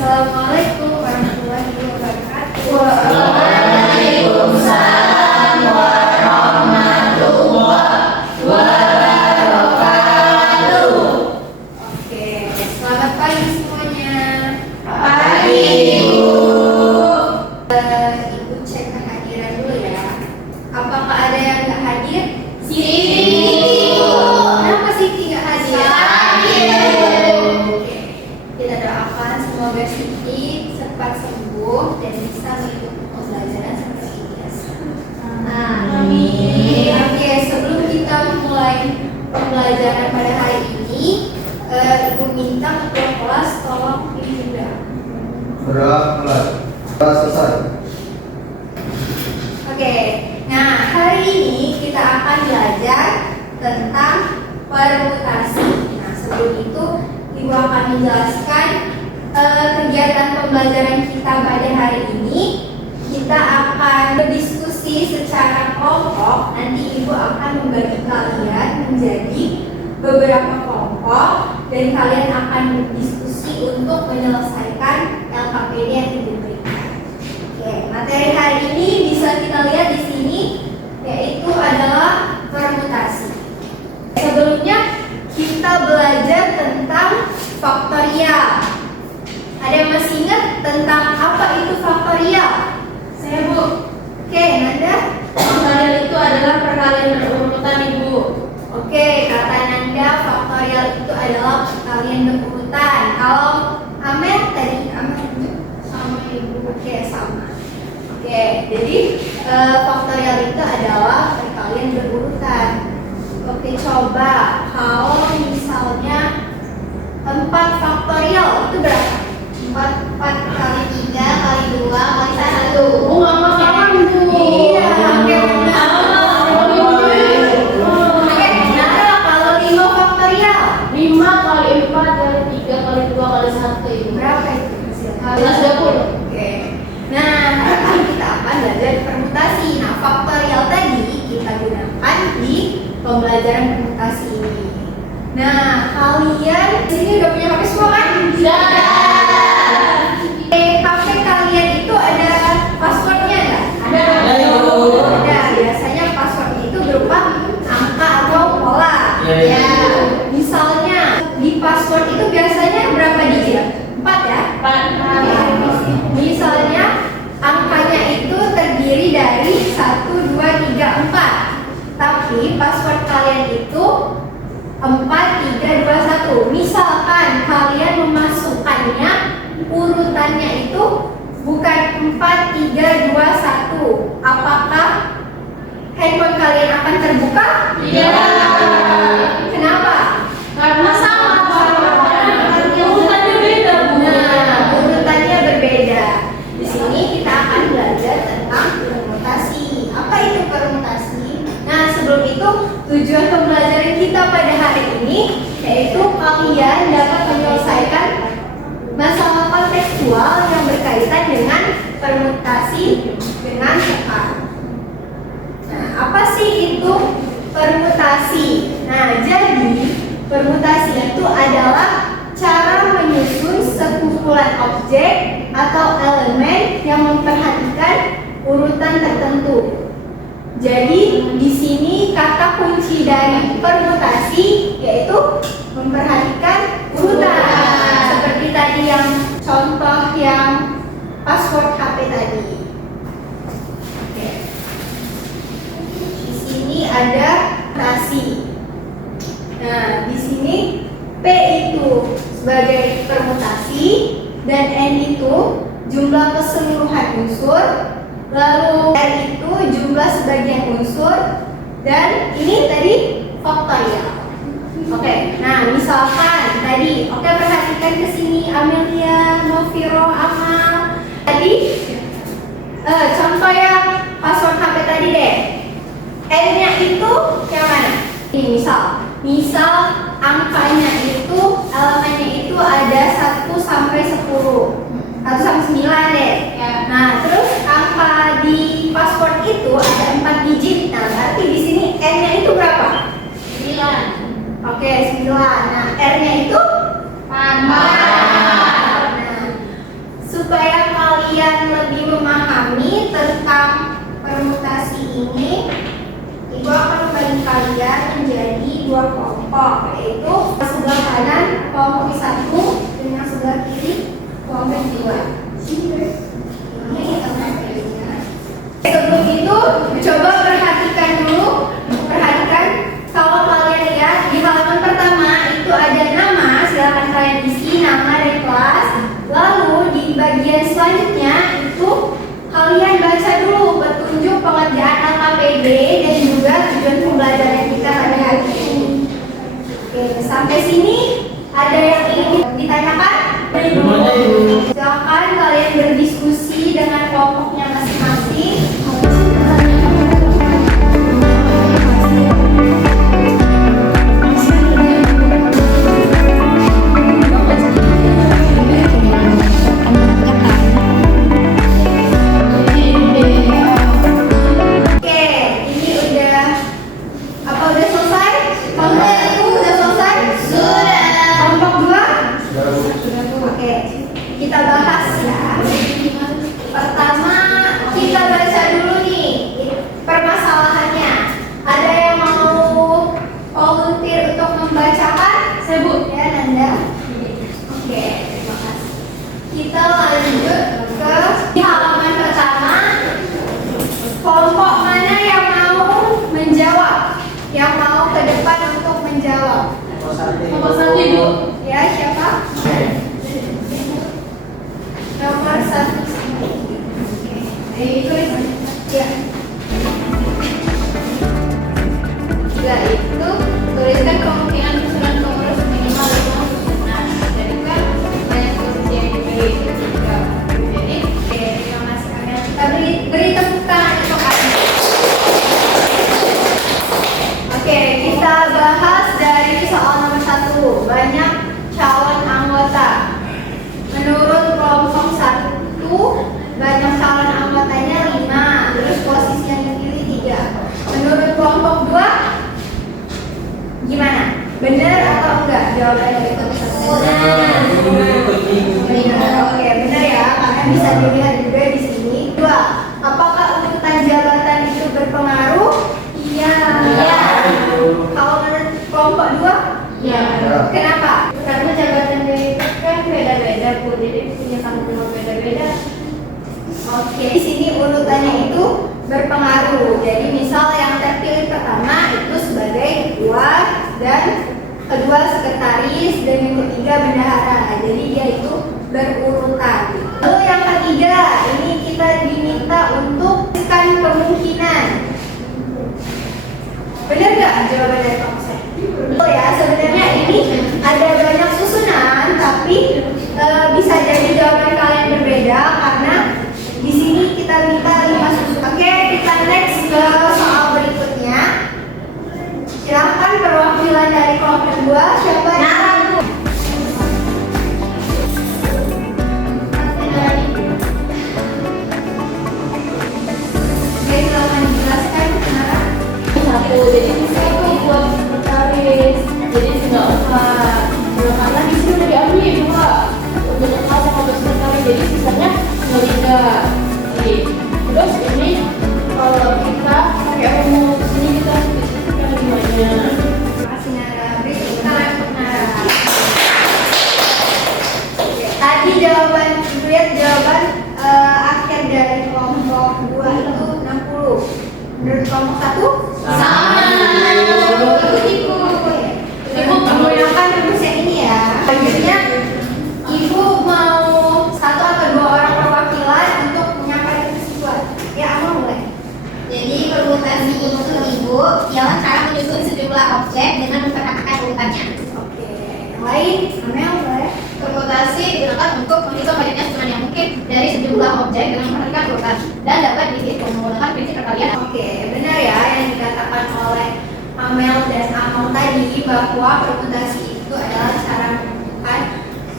Assalamualaikum warahmatullahi wabarakatuh. Waalaikumsalam warahmatullahi wabarakatuh. Oke, selamat pagi semuanya. Pagi, Ibu. Ibu cek kehadiran dulu ya. Apakah ada yang nggak hadir? Siti. Kenapa Siti nggak hadir? Sakit. Oke, kita doakan semoga Siti cepat sembuh dan bisa mengikuti pembelajaran seperti biasa. Amin. Oke, sebelum kita mulai pembelajaran pada hari ini, Ibu minta ketua kelas tolong ditunda. Mulai. Selesai. Oke, nah hari ini kita akan belajar tentang permutasi. Nah, sebelum itu Ibu akan menjelaskan kegiatan pembelajaran kita pada hari ini. Kita akan berdiskusi secara kelompok. Nanti Ibu akan membagi kalian menjadi beberapa kelompok dan kalian akan berdiskusi untuk menyelesaikan LKPD yang diberikan. Oke, materi hari ini bisa kita lihat di sini, yaitu adalah permutasi. Sebelumnya kita belajar tentang faktorial. Ada yang masih ingat tentang apa itu faktorial? Saya, Bu. Oke, Nanda. Faktorial itu adalah perkalian berurutan, Ibu. Oke, kata Nanda, faktorial itu adalah perkalian berurutan. Kalau Amel tadi, Amel Sama, Ibu. oke, sama. Oke, jadi faktorial itu adalah perkalian berurutan. Oke, coba kalau misalnya 4 faktorial itu berapa? 4 kali 3 kali 2 kali 1. Bu, nggak makan, Bu. Iya, oke, benar. Oke, Nara, kalau 5 faktorial 5 kali 4 kali 3 kali 2 kali 1, Ibu. berapa itu hasilnya? 11,20. Oke. Nah, hari ini kita akan belajar permutasi. Nah, faktorial tadi kita gunakan di pembelajaran permutasi ini. Nah, kalian di sini udah punya HP semua kan? Sudah. HP kalian itu ada passwordnya nggak? Ada. Ada. Biasanya passwordnya itu berupa angka atau pola. Iya. Ya. Misalnya di password itu biasanya berapa digit? 4 ya? 4. Ya, misalnya angkanya itu terdiri dari 1, 2, 3, 4. Tapi password kalian itu 4, 3, 2, 1. Misalkan kalian memasukkannya urutannya itu bukan 4, 3, 2, 1. Apakah handphone kalian akan terbuka? Iya. Kenapa? Karena sama. Urutannya beda, Bu. Nah, urutannya berbeda. Di sini kita akan belajar tentang permutasi. Apa itu permutasi? Nah, sebelum itu tujuan pembelajaran kita pada hari ini yaitu kalian dapat menyelesaikan masalah kontekstual yang berkaitan dengan permutasi dengan tekan. Nah, apa sih itu permutasi? Nah, jadi permutasi itu adalah cara menyusun sekumpulan objek atau elemen yang memperhatikan urutan tertentu. Jadi di sini kata kunci dari permutasi yaitu memperhatikan urutan. Seperti tadi yang contoh yang password HP tadi. Oke. Di sini ada permutasi. Nah, di sini P itu sebagai permutasi dan N itu jumlah keseluruhan unsur, lalu R itu jumlah sebagian unsur, dan ini tadi faktorial. Oke, nah misalkan tadi, perhatikan ke sini Amelia, Noviro, Amal. Tadi contoh yang password HP tadi deh. N-nya itu yang mana? Ini misal angkanya itu, elemennya itu ada 1 sampai 10, 1 sampai 9 deh. Ya. Nah, terus angka di password itu ada 4 digit. Nah, berarti di sini N-nya itu berapa? 9. Oke, 9. Nah, R-nya itu 4. Nah, akan membagi kalian menjadi dua kelompok, yaitu sebelah kanan kelompok satu dan yang sebelah kiri kelompok dua. Sebelum itu, coba perhatikan kalau kalian lihat di halaman pertama itu ada nama, silakan kalian isi nama dan kelas. Lalu di bagian selanjutnya itu kalian baca dulu petunjuk pengerjaan LKPD dan juga tujuan pembelajaran kita pada hari ini. Oke, sampai sini ada yang ingin ditanyakan? Silakan kalian berdiskusi dengan kelompoknya masing-masing. Kita bahas ya. Pertama, kita baca dulu nih permasalahannya. Ada yang mau volunteer untuk membacakan? Sebut ya, Nanda. Oke, terima kasih. Kita lanjut ke halaman pertama. Kelompok mana yang mau menjawab? Yang mau ke depan untuk menjawab? Nomor 1, Ibu. Ya, siapa? Nomor 1. Itu ya. Itu tuliskan kemungkinan susunan pengurus minimal 5 susunan. Jadi kan banyak posisi yang diberi. Jadi, Terima kasih Amel. Kita beri tepuk tangan untuk Amel. Oke, kita bahas dari soal nomor 1. Banyak calon anggota. Menurut kelompok 1, banyak calon anggotanya 5, terus posisi yang dipilih 3. Menurut kelompok 2, gimana? Benar atau enggak jawaban dari kelompok 1? Benar. Oke, benar ya, karena bisa dilihat juga di sini. 2, apakah urutan jabatan itu berpengaruh? Iya. Kalau menurut kelompok 2? ya. Kenapa? Karena jabatan dari itu kan beda-beda, Bu. Jadi punya tanggung jawab beda-beda. Oke, di sini urutannya itu berpengaruh. Jadi misal yang terpilih pertama itu sebagai ketua dan kedua sekretaris dan yang ketiga bendahara. Jadi dia itu berurutan. Lalu yang ketiga, ini kita diminta untuk menekan kemungkinan. Benar nggak jawaban dari Pak Hussein? Oh ya, sebenarnya ini ada banyak susunan, tapi bisa jadi jawaban kalian berbeda karena di sini kita minta 5 susunan. Oke, kita next ke soal berikutnya. Silahkan perwakilan dari kelompok 2, siapa yang silahkan dijelaskan. Nara. Jadi bisa tuh buat sekretaris. Jadi nggak usah karena di sini udah diambil ya, Bu. Untuk kelas sama buat sekretaris. Jadi sisanya tinggal 3. Terus ini kalau kita pakai rumus ini kita spesifikkan gimana? Terima kasih Nara. Beri tepuk tangan untuk Nara. Oke, tadi jawaban lihat jawaban akhir dari kelompok 2 itu 60. Menurut kelompok 1? Sama. Ibu menggunakan rumus yang ini ya. Selanjutnya Ibu mau 1 atau 2 orang perwakilan untuk menyampaikan kesimpulan. Ya, Amal mulai. Jadi permutasi itu Ibu ialah cara menyusun sejumlah objek dengan memperhatikan urutannya. Oke. Yang lain, Amel boleh. Permutasi digunakan untuk menghitung banyaknya susunan yang mungkin dari sejumlah objek dengan memperhatikan urutan dan dapat dihitung menggunakan prinsip perkalian. Oke, benar ya yang dikatakan oleh Amel dan Amal tadi bahwa permutasi itu adalah cara menemukan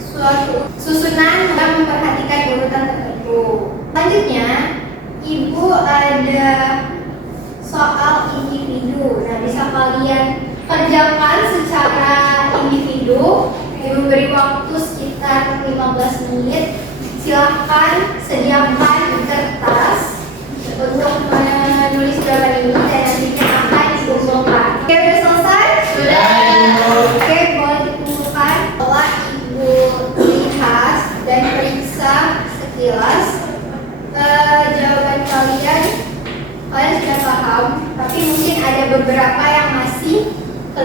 suatu susunan dan memperhatikan urutan tertentu. Selanjutnya, Ibu ada soal individu. Nah, bisa kalian kerjakan secara individu. Ibu beri waktu sekitar 15 menit. Silahkan sediakan kertas untuk menulis jawaban ini dan nantinya akan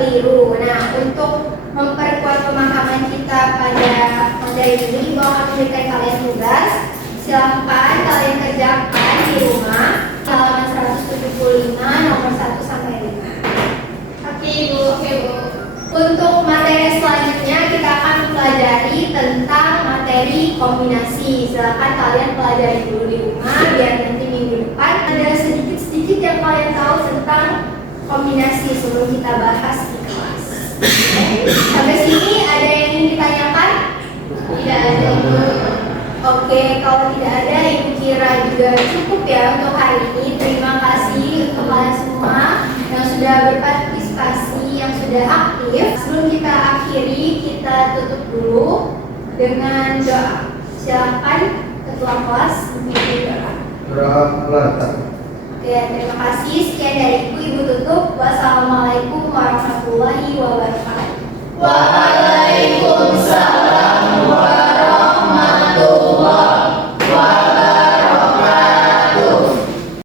keliru. Nah, untuk memperkuat pemahaman kita pada materi ini, Ibu akan memberikan kalian tugas. Silahkan kalian kerjakan di rumah halaman 175 nomor 1 sampai 5. Oke Bu, oke Bu. Untuk materi selanjutnya kita akan mempelajari tentang materi kombinasi. Silakan kalian pelajari dulu di rumah biar nanti minggu depan ada sedikit-sedikit yang kalian tahu tentang kombinasi sebelum kita bahas di kelas. Sampai sini ada yang ingin ditanyakan? Tidak ada Bu. Oke, kalau tidak ada, Ibu kira juga cukup ya untuk hari ini. Terima kasih untuk kalian semua yang sudah berpartisipasi, yang sudah aktif. Sebelum kita akhiri, kita tutup dulu dengan doa. Silakan ketua kelas memimpin doa. Rahmat. Oke, terima kasih. Sekian dari Ibu tutup. Wassalamualaikum warahmatullahi wabarakatuh.